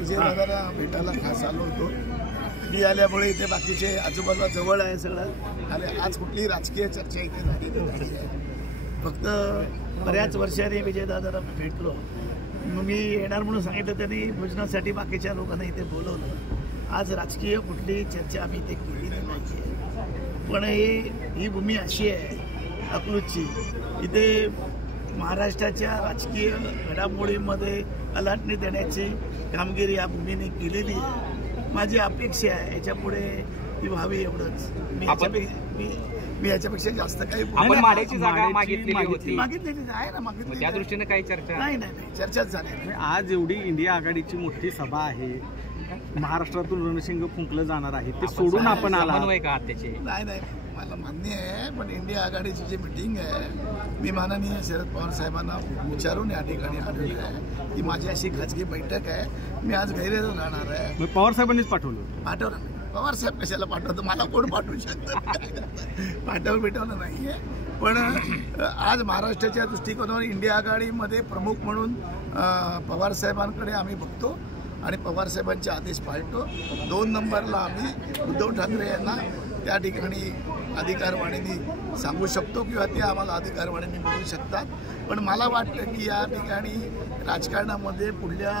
विजयदादाला भेटायला खास आलो होतो. मी आल्यामुळे इथे बाकीचे आजूबाजूला जवळ आहे सगळं आणि आज कुठलीही राजकीय चर्चा इथे झालेली नाही आहे. फक्त बऱ्याच वर्षांनी विजयदादाला भेटलो. मी येणार म्हणून सांगितलं, त्यांनी भोजनासाठी बाकीच्या लोकांना इथे बोलवलं. आज राजकीय कुठलीही चर्चा आम्ही इथे केली नाही. पण ही भूमी अशी आहे अकलूजची, इथे महाराष्ट्राच्या राजकीय घडामोडींमध्ये अलाटणी देण्याची कामगिरी या भूमीने केलेली आहे. माझी अपेक्षा आहे याच्यापुढे ती व्हावी एवढंच. मी याच्यापेक्षा जास्त काही माड्याची जागा मागितलेली आहे ना. मागितली त्या दृष्टीने काही चर्चा नाही चर्चाच झाली. आज एवढी इंडिया आघाडीची मोठी सभा आहे, महाराष्ट्रातून रणशिंग फुंकलं जाणार आहे, ते सोडून आपण आला का त्याचे? नाही मला मान्य आहे, पण इंडिया आघाडीची जी मिटिंग आहे मी माननीय शरद पवार साहेबांना विचारून या ठिकाणी आलेली आहे. ती माझी अशी खाजगी बैठक आहे. मी आज गैरेज राहणार आहे. पवार साहेबांनीच पाठवलं. पवार साहेब कशाला पाठवतो? मला कोण पाठवू शकतं? पाठवलं नाहीये. पण आज महाराष्ट्राच्या दृष्टिकोनावर इंडिया आघाडीमध्ये प्रमुख म्हणून पवार साहेबांकडे आम्ही बघतो आणि पवार साहेबांचे आदेश पाळतो. 2 नंबरला आम्ही उद्धव ठाकरे यांना त्या ठिकाणी अधिकारवाणीने सांगू शकतो किंवा ते आम्हाला अधिकारवाणीने बोलू शकतात. पण मला वाटतं की या ठिकाणी राजकारणामध्ये पुढल्या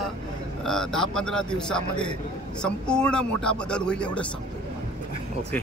10-15 दिवसामध्ये संपूर्ण मोठा बदल होईल एवढंच सांगतो. ओके.